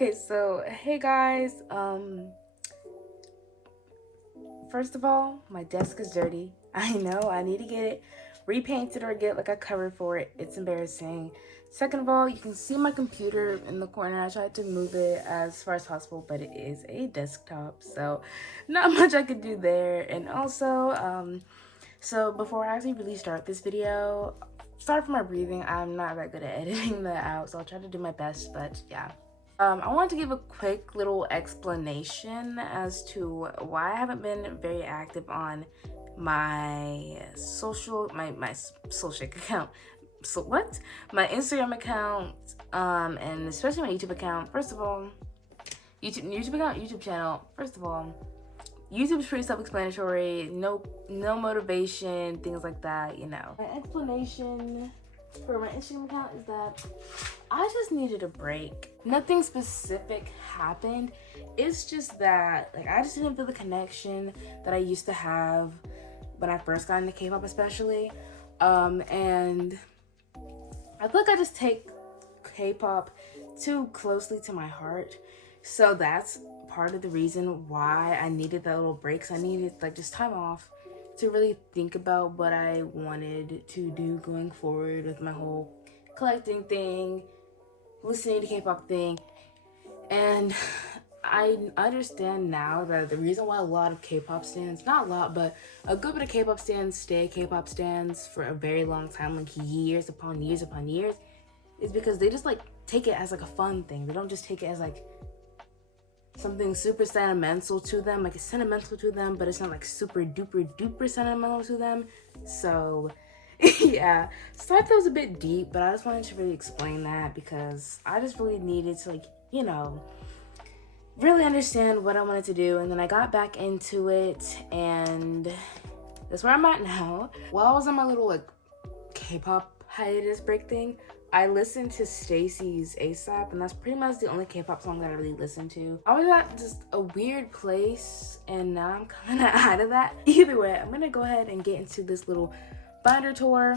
Okay, so hey guys, first of all, my desk is dirty. I know, I need to get it repainted or get like a cover for it. It's embarrassing. Second of all, you can see my computer in the corner. I tried to move it as far as possible, but it is a desktop, so not much I could do there. And also, so before I actually really start this video, sorry for my breathing. I'm not that good at editing that out, so I'll try to do my best, but yeah. I want to give a quick little explanation as to why I haven't been very active on my social account. So what? My Instagram account, and especially my YouTube account. First of all, YouTube channel. First of all, YouTube's pretty self-explanatory. No motivation, things like that. You know. My explanation for my Instagram account is that I just needed a break. Nothing specific happened. It's just that I just didn't feel the connection that I used to have when I first got into K-pop, especially. And I feel like I just take K-pop too closely to my heart. So that's part of the reason why I needed that little break. So I needed just time off to really think about what I wanted to do going forward with my whole collecting thing, listening to K-pop thing. And I understand now that the reason why a lot of K-pop stands, not a lot, but a good bit of K-pop stands stay K-pop stands for a very long time, like years upon years upon years, is because they just take it as a fun thing. They don't just take it as something super sentimental to them. It's sentimental to them, but it's not super duper duper sentimental to them. So yeah, so I thought it was a bit deep, but I just wanted to really explain that because I just really needed to really understand what I wanted to do. And then I got back into it, and that's where I'm at now. While I was on my little K-pop hiatus break thing, I listened to Stacy's ASAP, and that's pretty much the only K-pop song that I really listened to. I was at just a weird place, and now I'm kind of out of that. Either way, I'm gonna go ahead and get into this little binder tour.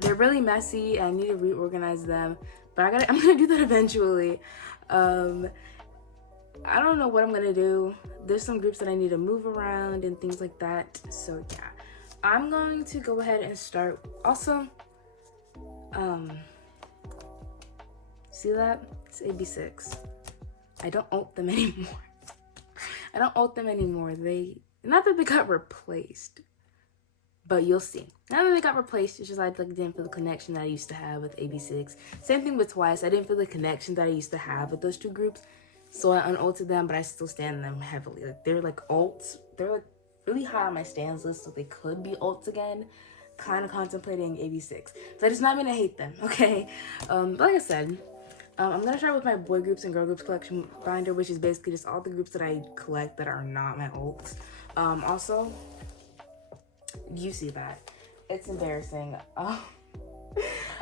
They're really messy, and I need to reorganize them, but I'm gonna do that eventually. I don't know what I'm gonna do. There's some groups that I need to move around and things like that. So yeah, I'm going to go ahead and start. Also, see that? It's AB6. I don't own them anymore. I don't own them anymore. Not that they got replaced, but you'll see. Now that they got replaced, it's just I didn't feel the connection that I used to have with AB6. Same thing with Twice. I didn't feel the connection that I used to have with those two groups, so I unalted them, but I still stand them heavily. They're alts. They're really high on my stands list, so they could be alts again. Kind of contemplating AB6. So that does not mean I hate them, okay? But like I said, I'm gonna start with my boy groups and girl groups collection binder, which is basically just all the groups that I collect that are not my alts. Also, you see that. It's embarrassing.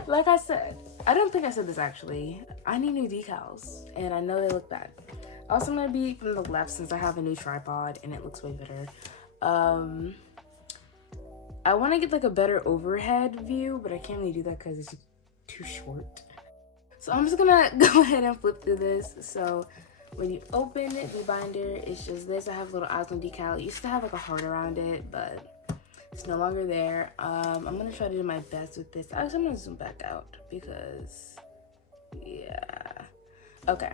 Like I said, I don't think I said this actually. I need new decals, and I know they look bad. Also, I'm gonna be from the left since I have a new tripod and it looks way better. I want to get a better overhead view, but I can't really do that because it's too short. So I'm just gonna go ahead and flip through this. So when you open the binder, it's just this. I have a little Osmo decal. It used to have a heart around it, but it's no longer there. I'm gonna try to do my best with this. Actually, I'm gonna zoom back out because yeah. Okay.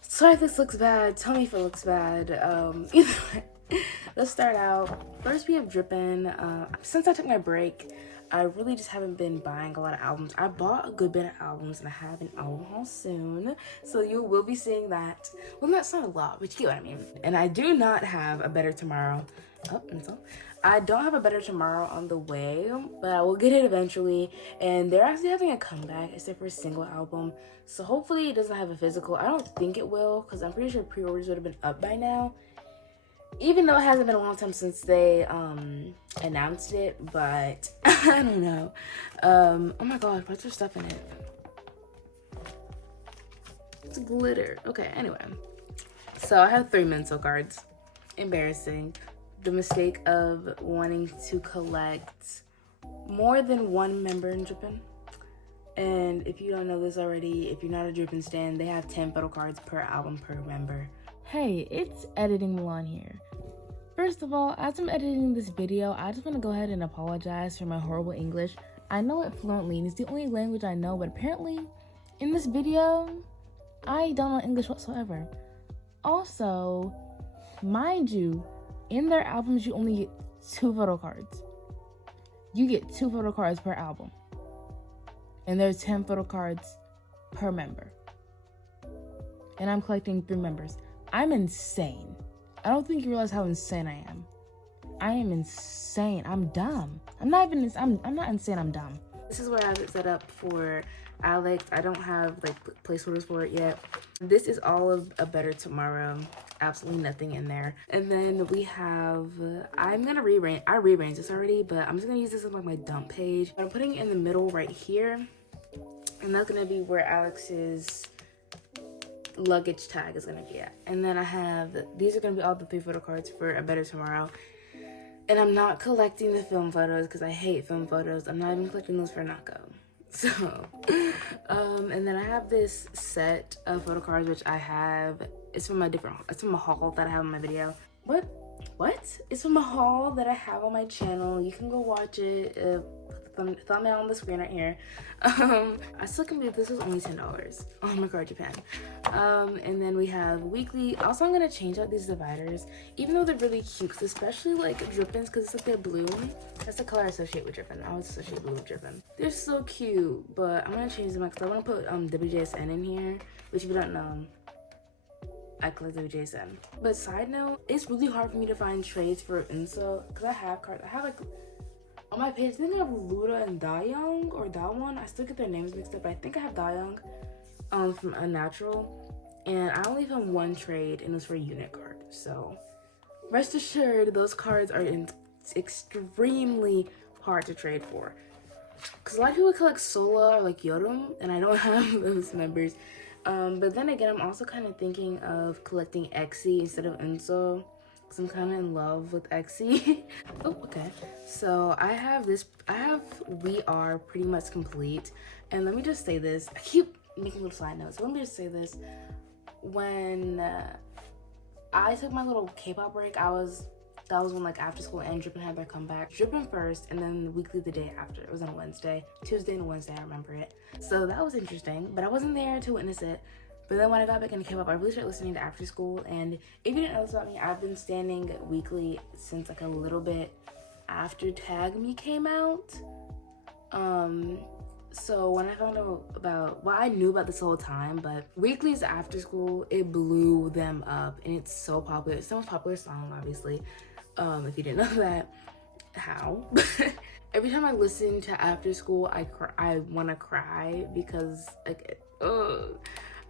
Sorry if this looks bad. Tell me if it looks bad. Either way. Let's start out. First, we have Drippin'. Since I took my break, I really just haven't been buying a lot of albums. I bought a good bit of albums, and I have an album haul soon, so you will be seeing that. Well, that's not a lot, but you get what I mean. And I do not have a Better Tomorrow. I don't have a Better Tomorrow on the way, but I will get it eventually. And they're actually having a comeback, except for a single album. So hopefully it doesn't have a physical. I don't think it will, because I'm pretty sure pre-orders would have been up by now. Even though it hasn't been a long time since they announced it, but I don't know. Oh my god, what's there stuff in it? It's glitter. Okay, anyway. So I have 3 mental cards. Embarrassing. The mistake of wanting to collect more than one member in Japan. And if you don't know this already, if you're not a Drippin' stan, they have 10 photo cards per album per member. Hey, it's Editing Milan here. First of all, as I'm editing this video, I just want to go ahead and apologize for my horrible English. I know it fluently, and it's the only language I know, but apparently, in this video, I don't know English whatsoever. Also, mind you, in their albums, you only get 2 photo cards. You get 2 photo cards per album. And there's 10 photo cards per member. And I'm collecting 3 members. I'm insane. I don't think you realize how insane I am. I am insane. I'm dumb. I'm not insane, I'm dumb. This is where I have it set up for Alex. I don't have like placeholders for it yet. This is all of A Better Tomorrow. Absolutely nothing in there. And then we have, I'm gonna rearrange, I rearranged this already, but I'm just gonna use this as like my dump page. I'm putting it in the middle right here. And that's gonna be where Alex's luggage tag is gonna be at. And then I have, these are gonna be all the 3 photo cards for A Better Tomorrow. And I'm not collecting the film photos because I hate film photos. I'm not even collecting those for Nako. So, and then I have this set of photo cards, which I have, it's from a haul that I have on my video. What? It's from a haul that I have on my channel. You can go watch it. Put the thumbnail on the screen right here. I still can't believe this was only $10 on Photocard Japan. And then we have weekly. Also, I'm gonna change out these dividers, even though they're really cute, cause especially like Drippins, because it's like they're blue. That's the color I associate with Drippin. I always associate blue with Drippin. They're so cute, but I'm gonna change them because I want to put WJSN in here, which if you don't know, I collect WJSN. But side note, it's really hard for me to find trades for Inso because I have cards. I have like on my page, I think I have Luda and Dayoung or Dawon. I still get their names mixed up, but I think I have Dayoung from Unnatural. And I only found 1 trade, and it was for a unit card. So rest assured, those cards are extremely hard to trade for. Because a lot of people collect Sola or like Yorum, and I don't have those members. But then again, I'm also kind of thinking of collecting Exy instead of Inso. Because I'm kind of in love with Exy. Oh, okay. So I have We Are pretty much complete. And let me just say this. I keep making little side notes. Let me just say this. When I took my little K-pop break, that was when like after school and Drippin had their comeback. Drippin first, and then weekly the day after. It was on a Wednesday. Tuesday and Wednesday, I remember it. So that was interesting, but I wasn't there to witness it. But then when I got back into K-pop, I really started listening to After School. And if you didn't know this about me, I've been standing weekly since like a little bit after Tag Me came out. So when I found out about, well, I knew about this whole time, but weekly's After School, it blew them up, and it's so popular. It's the most popular song, obviously. If you didn't know that, how? Every time I listen to After School, I want to cry because like,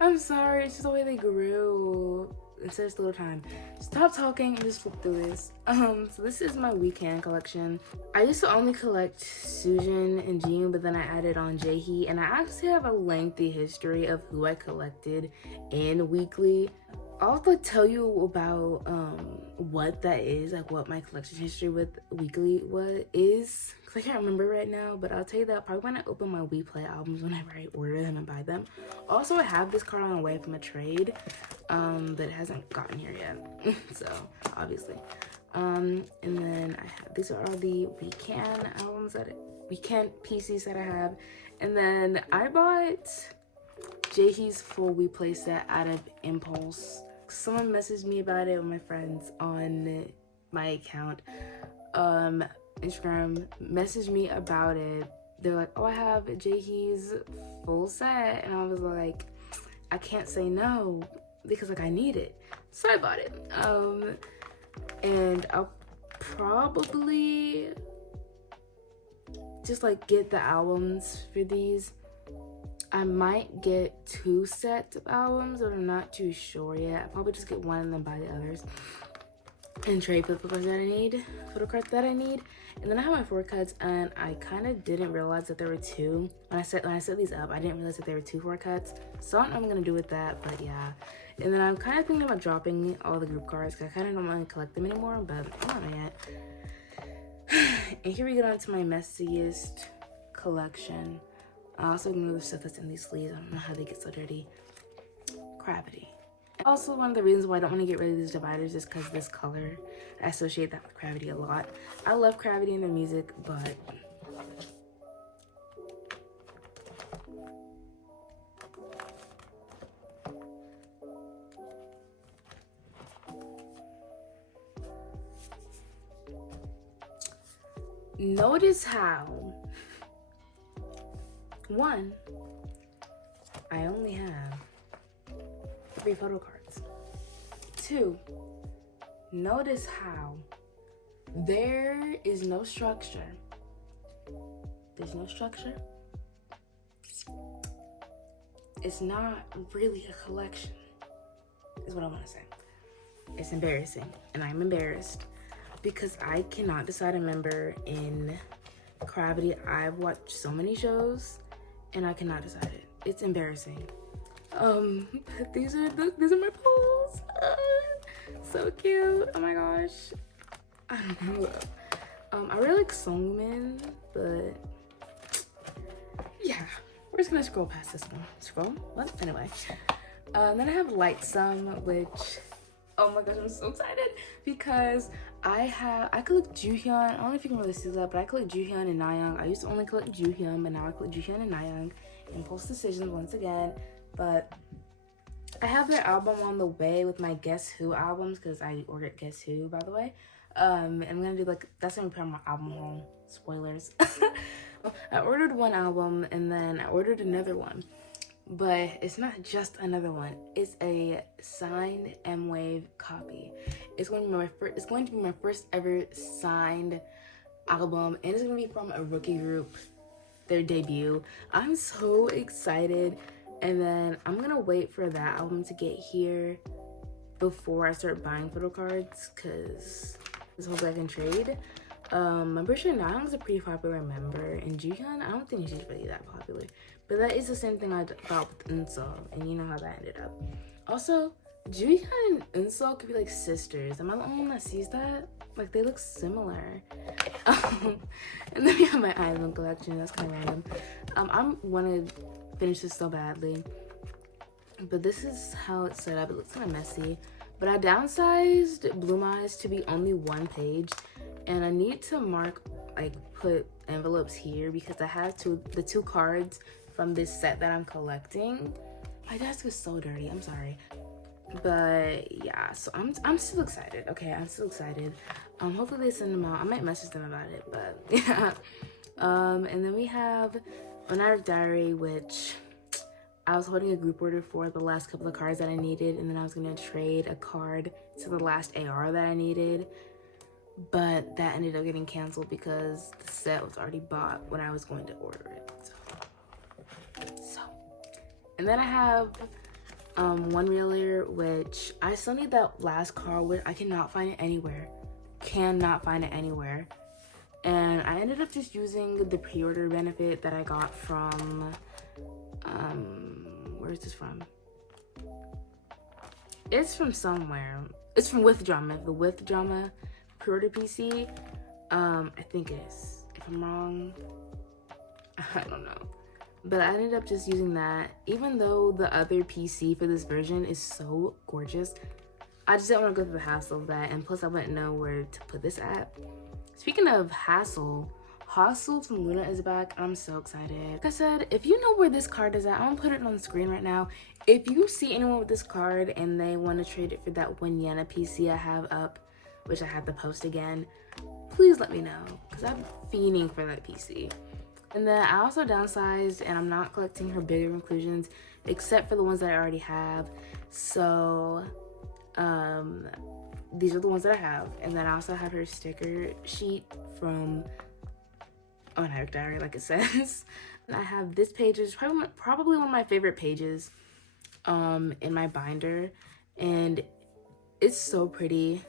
I'm sorry, it's just the way they grew. It's just a little time. Stop talking and just flip through this. So this is my weekend collection. I used to only collect Sujin and Jin, but then I added on Jaehee, and I actually have a lengthy history of who I collected in weekly. I'll like tell you about what that is, like what my collection history with weekly is, because I can't remember right now, but I'll tell you that probably when I open my WePlay albums, whenever I order them and buy them. Also, I have this card on the way from a trade, but it hasn't gotten here yet, so obviously. And then I have, these are all the weekend pieces that I have. And then I bought Jaehee's full WePlay set out of Impulse. Someone messaged me about it with my friends on my account. Instagram messaged me about it. They're like, oh, I have Jaehee's full set. And I was like, I can't say no because like I need it. So I bought it. And I'll probably just like get the albums for these. I might get 2 sets of albums, but I'm not too sure yet. I'll probably just get one and then buy the others and trade for the photo cards that I need. And then I have my 4 cuts, and I kind of didn't realize that there were 2. When I set these up, I didn't realize that there were 2 4 cuts. So I don't know what I'm gonna do with that, but yeah. And then I'm kind of thinking about dropping all the group cards because I kind of don't want to collect them anymore, but I don't know yet. And here we get on to my messiest collection. I also ignore the stuff that's in these sleeves. I don't know how they get so dirty. Gravity. Also, one of the reasons why I don't want to get rid of these dividers is because this color. I associate that with Gravity a lot. I love Gravity in their music, but notice how, one, I only have 3 photo cards. 2, notice how there is no structure. There's no structure. It's not really a collection, is what I want to say. It's embarrassing, and I'm embarrassed because I cannot decide a member in Gravity. I've watched so many shows, and I cannot decide it. It's embarrassing. But these are my poles. So cute. Oh my gosh. I don't know. I really like Songmin, but yeah, we're just gonna scroll past this one. Scroll? What? Anyway. Then I have Lightsum, which, oh my gosh, I'm so excited because I collect Joohyun. I don't know if you can really see that, but I collect Joohyun and Nayoung. I used to only collect Joohyun, but now I collect Joohyun and Nayoung. Impulse decisions once again. But I have their album on the way with my Guess Who albums because I ordered Guess Who, by the way. And I'm gonna do that's gonna be part of my album haul. Spoilers. I ordered one album and then I ordered another one. But it's not just another one. It's a signed M-Wave copy. It's going to be my first ever signed album, and it's going to be from a rookie group, their debut. I'm so excited, and then I'm gonna wait for that album to get here before I start buying photo cards, because hopefully I can trade. I'm pretty sure Nayoung's a pretty popular member, and Joohyun, I don't think she's really that popular. But that is the same thing I thought with Eunso, and you know how that ended up. Also, Joohyun and Eunso could be like sisters. Am I the only one that sees that? Like, they look similar. And then we have my island collection. That's kind of random. I want to finish this so badly, but this is how it's set up. It looks kind of messy. But I downsized Bloom Eyes to be only 1 page, and I need to put envelopes here because I have the 2 cards from this set that I'm collecting. My desk is so dirty, I'm sorry. But yeah, so I'm still excited. Okay, I'm still excited. Hopefully they send them out. I might message them about it, but yeah. And then we have Onatic Diary, which I was holding a group order for the last couple of cards that I needed, and then I was gonna trade a card to the last AR that I needed, but that ended up getting canceled because the set was already bought when I was going to order it. So. And then I have one reeler, which I still need that last card, which I cannot find it anywhere. And I ended up just using the pre-order benefit that I got from where is this from? It's from somewhere. It's from With Drama, the With Drama pre-order PC. I think it is. If I'm wrong, I don't know. But I ended up just using that, even though the other PC for this version is so gorgeous. I just didn't want to go through the hassle of that, and plus I wouldn't know where to put this at. Speaking of hassle, Hostel from Luna is back. I'm so excited. Like I said, if you know where this card is at, I'm gonna put it on the screen right now. If you see anyone with this card and they want to trade it for that one Yena PC I have up, which I have to post again, please let me know, because I'm fiending for that PC. And then I also downsized, and I'm not collecting her bigger inclusions except for the ones that I already have. So these are the ones that I have. And then I also have her sticker sheet from Onatic Diary, like it says. And I have this page, which is probably one of my favorite pages in my binder, and it's so pretty.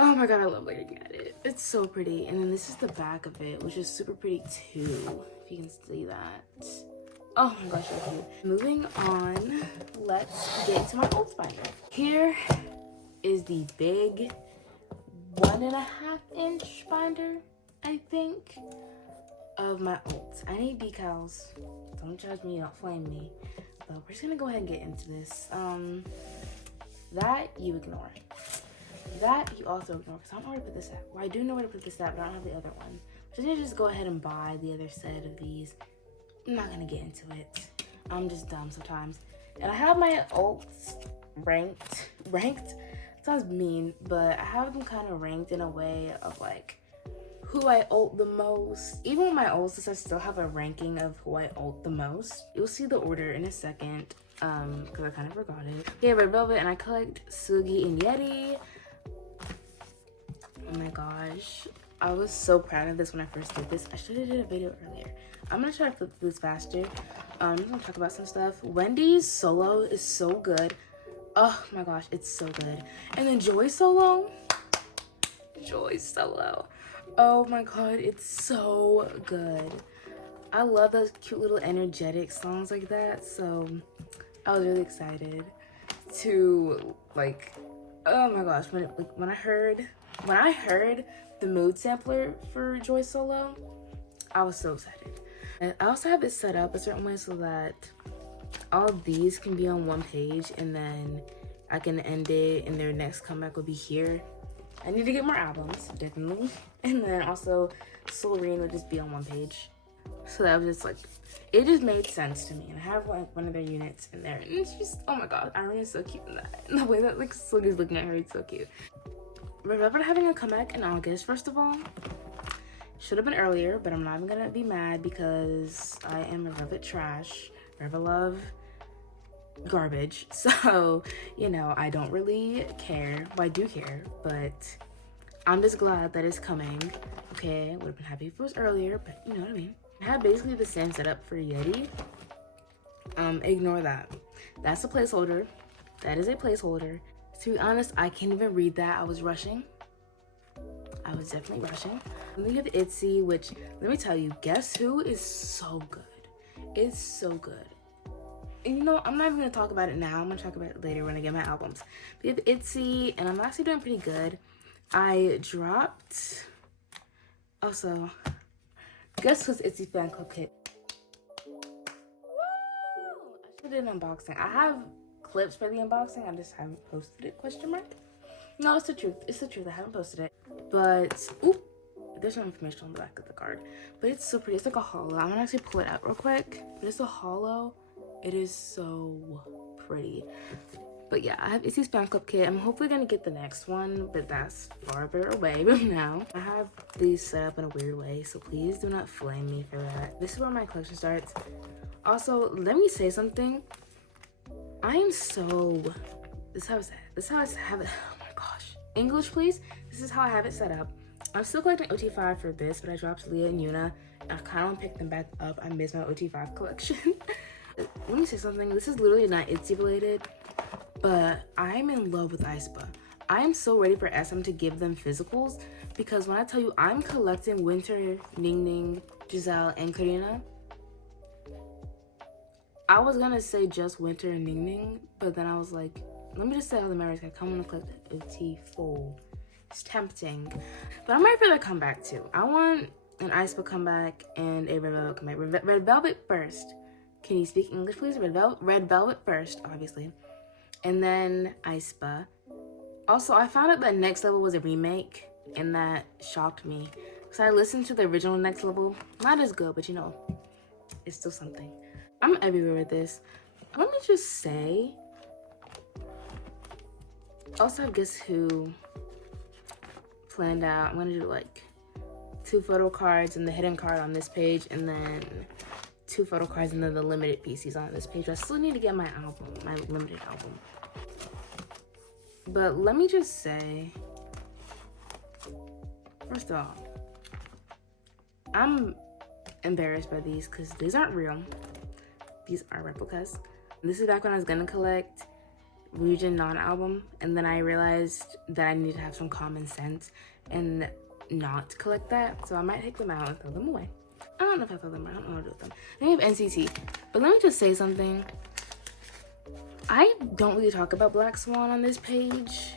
Oh my god, I love looking at it. It's so pretty. And then this is the back of it, which is super pretty too, if you can see that. Oh my gosh, so cute. Moving on, let's get into my old binder. Here is the big 1.5 inch binder, I think. of my oats. I need decals. Don't judge me, don't flame me. But we're just gonna go ahead and get into this. That you ignore. That you also ignore, because I don't know where to put this at. Well, I do know where to put this at, but I don't have the other one. So I'm gonna just go ahead and buy the other set of these. I'm not gonna get into it. I'm just dumb sometimes. And I have my oats ranked. Sounds mean, but I have them kind of ranked in a way of like who I oat the most. Even with my oats, I still have a ranking of who I oat the most. You'll see the order in a second, because I kind of forgot it. Yeah, Red Velvet, and I collect Sugi and Yeti. Oh my gosh, I was so proud of this when I first did this. I should have did a video earlier. I'm gonna try to flip this faster. I'm just gonna talk about some stuff. Wendy's Solo is so good. Oh my gosh, it's so good. And then Joy Solo. Oh my god, it's so good. I love those cute little energetic songs like that. So I was really excited to like, oh my gosh, when I heard the mood sampler for Joy Solo, I was so excited. And I also have it set up a certain way so that all of these can be on one page, and then I can end it and their next comeback will be here. I need to get more albums, definitely. And then also Solarine would just be on one page. So that was just like, it just made sense to me. And I have like one of their units in there, and it's just, oh my god, Irene is so cute in that. And the way that like Slug is looking at her, it's so cute. Red Velvet having a comeback in August, first of all. Should have been earlier, but I'm not even gonna be mad because I am a Red Velvet trash. Red Velvet love garbage. So, you know, I don't really care. Well, I do care, but I'm just glad that it's coming. Okay, would have been happy if it was earlier, but you know what I mean. I have basically the same setup for Yeti. Ignore that. That's a placeholder. That is a placeholder. To be honest, I can't even read that. I was rushing. I was definitely rushing. And then you have ITZY, which, let me tell you, guess who is so good? It's so good. And you know, I'm not even gonna talk about it now. I'm gonna talk about it later when I get my albums. We have ITZY, and I'm actually doing pretty good. I dropped, also, guess who's ITZY fan club kit? Woo! I should have did an unboxing. I have clips for the unboxing, I just haven't posted it, question mark? No, it's the truth. It's the truth. I haven't posted it. But, oop, there's no information on the back of the card. But it's so pretty. It's like a hollow. I'm gonna actually pull it out real quick. But it's a hollow. It is so pretty. But yeah, I have ITZY's fan club kit. I'm hopefully gonna get the next one, but that's farther away right now. I have these set up in a weird way, so please do not flame me for that. This is where my collection starts. Also, let me say something. I am so, this is how I have it. Oh my gosh. English, please. This is how I have it set up. I'm still collecting OT5 for this, but I dropped Leah and Yuna. I kind of want to pick them back up. I miss my OT5 collection. Let me say something. This is literally not ITZY related, but I'm in love with aespa. I am so ready for SM to give them physicals, because when I tell you I'm collecting Winter, Ningning, Giselle, and Karina, I was gonna say just Winter and Ningning, but then I was like, let me just say all the memories. I come and collect OT full. It's tempting, but I'm ready for their comeback too. I want an aespa comeback and a Red Velvet comeback. Red Velvet first. Can you speak English, please? Red Velvet first, obviously, and then aespa. Also, I found out that Next Level was a remake, and that shocked me. So I listened to the original Next Level. Not as good, but you know, it's still something. I'm everywhere with this. Let me just say. Also, guess who planned out? I'm gonna do like 2 photo cards and the hidden card on this page, and then 2 photo cards and then the limited pieces on this page. I still need to get my album, my limited album. But let me just say, first of all, I'm embarrassed by these because these aren't real. These are replicas. This is back when I was gonna collect Ryujin non-album, and then I realized that I need to have some common sense and not collect that. So I might take them out and throw them away. I don't know if I throw them out. I don't know what to do with them. Then we have NCT. But let me just say something. I don't really talk about Black Swan on this page,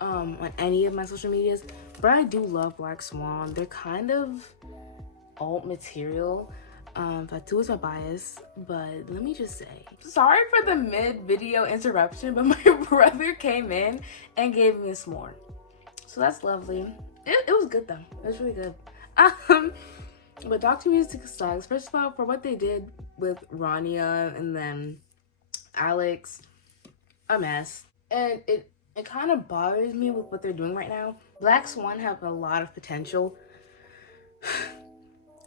on any of my social medias, but I do love Black Swan. They're kind of alt material. Fatu is my bias, but let me just say, sorry for the mid-video interruption, but my brother came in and gave me a s'more. So that's lovely. It was good though. It was really good. But Dr. Music sucks. First of all, for what they did with Rania and then Alex, a mess. And it kind of bothers me with what they're doing right now. Black Swan have a lot of potential,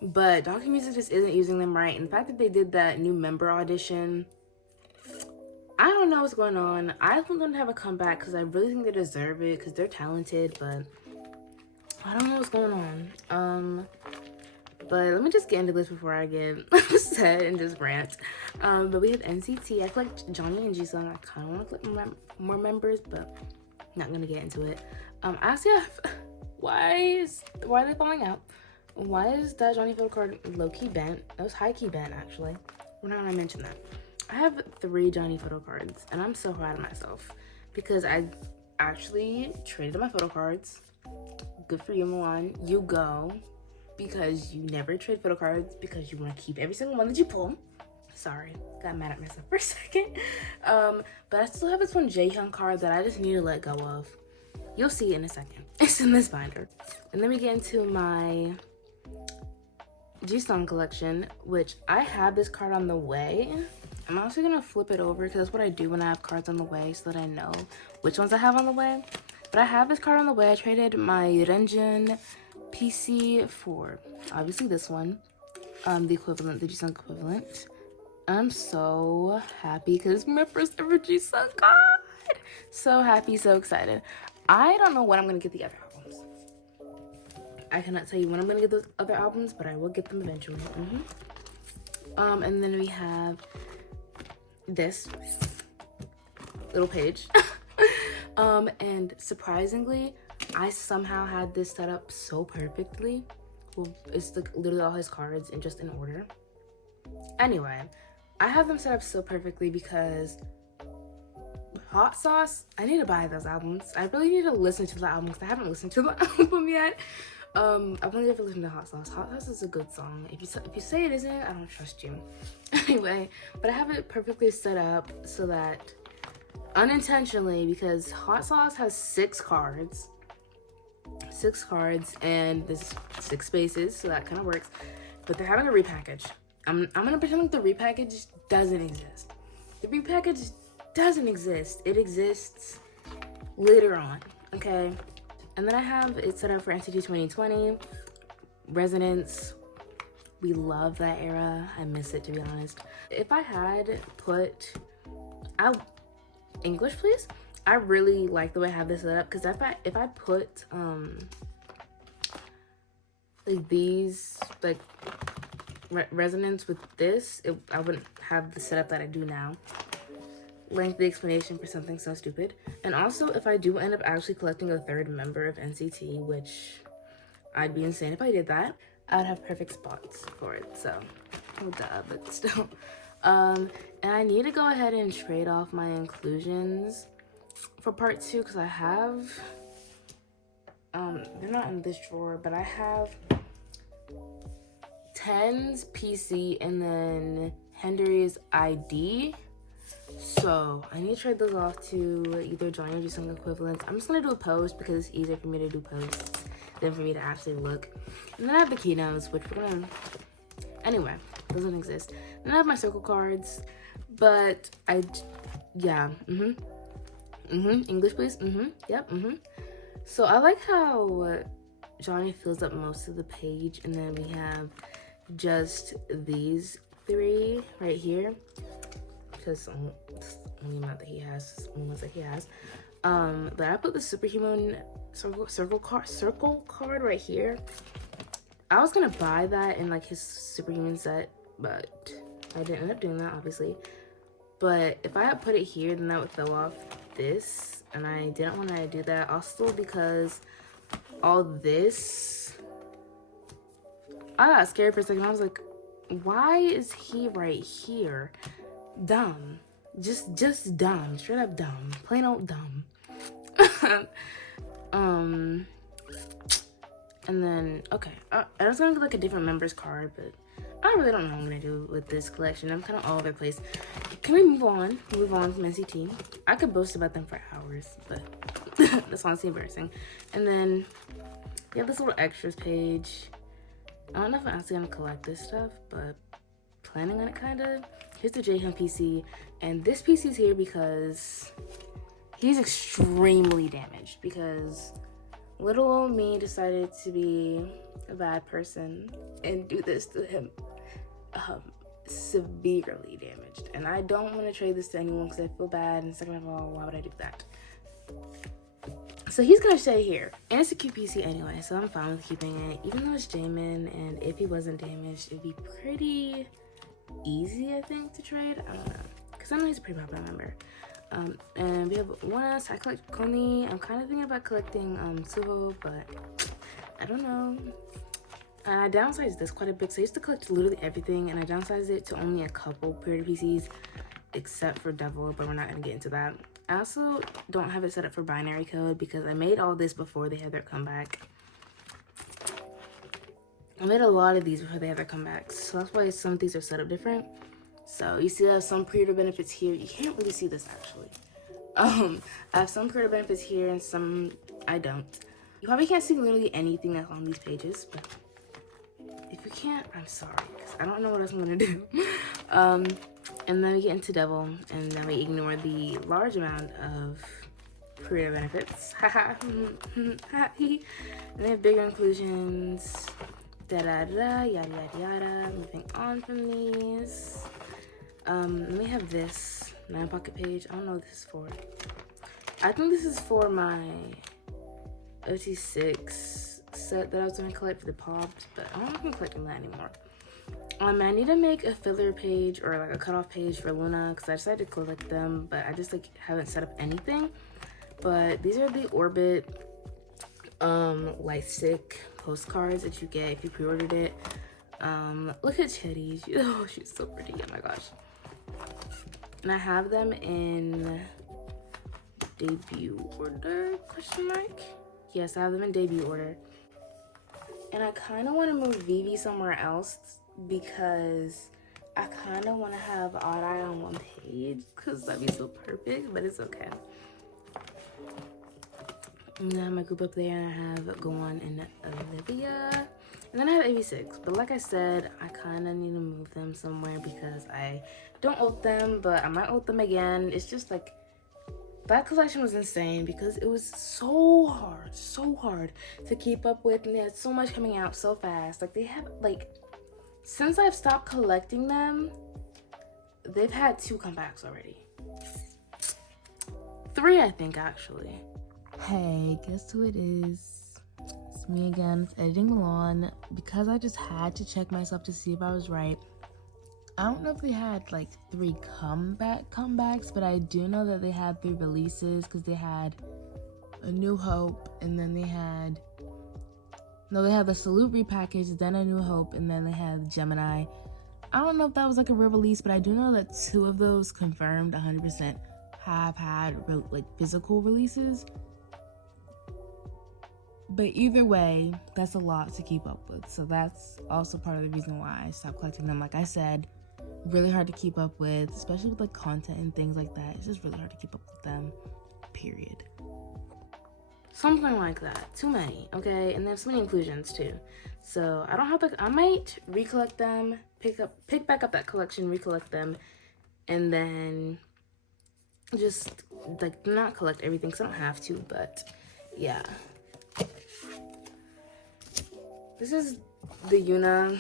but Dr. Music just isn't using them right. And the fact that they did that new member audition, I don't know what's going on. I think they're gonna have a comeback because I really think they deserve it because they're talented, but I don't know what's going on. But let me just get into this before I get upset and just rant. But we have NCT. I feel like Johnny and Jisung, I kind of want to collect more members, but not gonna get into it. ICF, why are they falling out? Why is that Johnny Photocard low-key bent? That was high-key bent, actually. We're not gonna mention that. I have 3 Johnny Photocards, and I'm so proud of myself because I actually traded my photocards. Good for you, Milan. You go. Because you never trade photocards because you want to keep every single one that you pull. Sorry, got mad at myself for a second. But I still have this one Jaehyun card that I just need to let go of. You'll see it in a second. It's in this binder. And then we get into my Jisung collection, which I have this card on the way. I'm also gonna flip it over because that's what I do when I have cards on the way so that I know which ones I have on the way. But I have this card on the way. I traded my Renjun PC for obviously this one, the equivalent, the Jisung equivalent. I'm so happy because it's my first ever Jisung card. So happy, so excited. I don't know when I'm gonna get the other albums. I cannot tell you when I'm gonna get those other albums, but I will get them eventually. And then we have this little page. And surprisingly, I somehow had this set up so perfectly. Well, it's like literally all his cards and just in order. Anyway, I have them set up so perfectly because Hot Sauce, I need to buy those albums. I really need to listen to the album because I haven't listened to the album yet. I've only ever listened to Hot Sauce. Hot Sauce is a good song. If you say it isn't, I don't trust you. Anyway, but I have it perfectly set up so that unintentionally, because Hot Sauce has 6 cards. 6 cards and there's 6 spaces, so that kind of works. But they're having a repackage. I'm gonna pretend like the repackage doesn't exist. The repackage doesn't exist. It exists later on, okay? And then I have it set up for NCT 2020, Resonance. We love that era. I miss it, to be honest. If I had put English, please. I really like the way I have this set up because if I put like these like resonance with this, I wouldn't have the setup that I do now. Lengthy explanation for something so stupid. And also, if I do end up actually collecting a 3rd member of NCT, which I'd be insane if I did that, I'd have perfect spots for it. So, oh duh, but still. And I need to go ahead and trade off my inclusions for part 2 because I have they're not in this drawer, but I have 10's PC and then Henry's ID, so I need to trade those off to either Johnny or Jisung equivalents. I'm just gonna do a post because it's easier for me to do posts than for me to actually look. And then I have the keynotes, which we're gonna anyway, doesn't exist. Then I have my circle cards, but English, please. Yep. So I like how Johnny fills up most of the page, and then we have just these 3 right here, because the only amount that he has, only ones that he has. But I put the Superhuman circle card right here. I was gonna buy that in like his Superhuman set, but I didn't end up doing that, obviously. But if I had put it here, then that would throw off this, and I didn't want to do that. Also because all this, I got scared for a second. I was like, why is he right here? Dumb. Just dumb. Straight up dumb. Plain old dumb. And then, okay, I was gonna get like a different members card, but I really don't know what I'm gonna do with this collection. I'm kind of all over the place. Can we move on? Move on from NCT. I could boast about them for hours, but that's honestly embarrassing. And then, yeah, this little extras page. I don't know if I'm actually gonna collect this stuff, but planning on it kinda. Here's the Jaehyun PC, and this PC is here because he's extremely damaged because little old me decided to be a bad person and do this to him. Severely damaged, and I don't want to trade this to anyone because I feel bad, and second of all, why would I do that? So he's gonna stay here, and it's a cute PC anyway, so I'm fine with keeping it, even though it's Jaemin, and if he wasn't damaged, it'd be pretty easy, I think, to trade. I don't know, because I know he's a pretty popular member. And we have one else. I collect Koni. I'm kind of thinking about collecting Suho, but I don't know. And I downsized this quite a bit. So I used to collect literally everything, and I downsized it to only a couple period PCs, except for Devil, but we're not gonna get into that. I also don't have it set up for binary code because I made all this before they had their comeback. I made a lot of these before they had their comebacks, so that's why some of these are set up different. So you see I have some pre-order benefits here. You can't really see this actually. I have some pre-order benefits here and some I don't. You probably can't see literally anything that's on these pages, but if you can't, I'm sorry, because I don't know what else I'm gonna do. And then we get into Devil, and then we ignore the large amount of pre-order benefits. Haha. And they have bigger inclusions. Da da da, yada yada yada. Moving on from these. We have this 9-pocket page. I don't know what this is for. I think this is for my OT6 set that I was gonna collect for the pops, but I don't know if I'm collecting that anymore. I need to make a filler page or like a cutoff page for Luna because I decided to collect them, but I just like haven't set up anything. But these are the Orbit light stick postcards that you get if you pre-ordered it. Look at Chetty. Oh, she's so pretty. Oh my gosh. And I have them in debut order, question mark? Yes, I have them in debut order. And I kind of want to move Vivi somewhere else because I kind of want to have Odd Eye on one page because that'd be so perfect, but it's okay. And then I have my group up there, and I have Gohan and Olivia. And then I have AB6, but like I said, I kind of need to move them somewhere because I don't ult them, but I might ult them again. It's just like, that collection was insane because it was so hard to keep up with, and they had so much coming out so fast. Like, they have, like, since I've stopped collecting them, they've had 2 comebacks already. 3, I think, actually. Hey, guess who it is? It's me again. It's editing Milan because I just had to check myself to see if I was right. I don't know if they had like 3 comebacks, but I do know that they had 3 releases because they had A New Hope, and then they had the Salute repackage, then A New Hope, and then they had Gemini. I don't know if that was like a real release, but I do know that 2 of those confirmed 100% have had like physical releases. But either way, that's a lot to keep up with. So that's also part of the reason why I stopped collecting them. Like I said, really hard to keep up with, especially with like content and things like that. It's just really hard to keep up with them, period. Something like that. Too many, okay? And there's so many inclusions too. So I don't have to, I might recollect them, pick back up that collection, recollect them, and then just like not collect everything because I don't have to, but yeah. This is the Yuna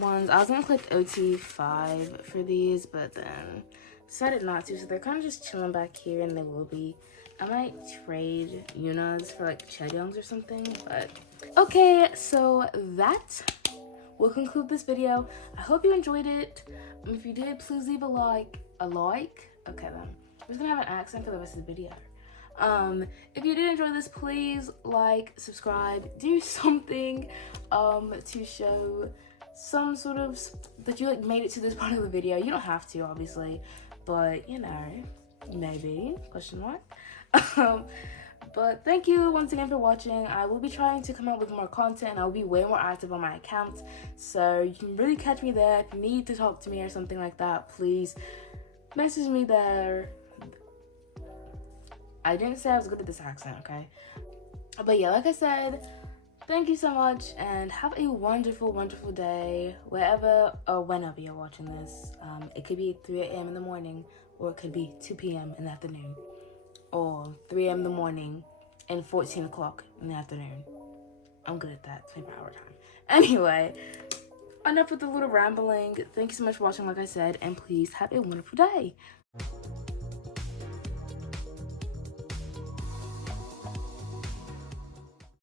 ones. I was gonna collect OT5 for these, but then decided not to, so they're kind of just chilling back here, and they will be. I might trade Yunas for like Chaeyoungs or something, but okay, so that will conclude this video. I hope you enjoyed it. If you did, please leave a like. Okay then. I'm just gonna have an accent for the rest of the video. If you did enjoy this, please like, subscribe, do something to show some sort of that you like made it to this part of the video. You don't have to, obviously, but you know, maybe, question mark. But thank you once again for watching. I will be trying to come up with more content and I'll be way more active on my account. So you can really catch me there. If you need to talk to me or something like that, please message me there. I didn't say I was good at this accent, okay? But yeah, like I said, thank you so much and have a wonderful, wonderful day wherever or whenever you're watching this. It could be 3 a.m. in the morning, or it could be 2 p.m. in the afternoon, or 3 a.m. in the morning and 14 o'clock in the afternoon. I'm good at that, 24-hour time. Anyway, enough with the little rambling. Thank you so much for watching, like I said, and please have a wonderful day.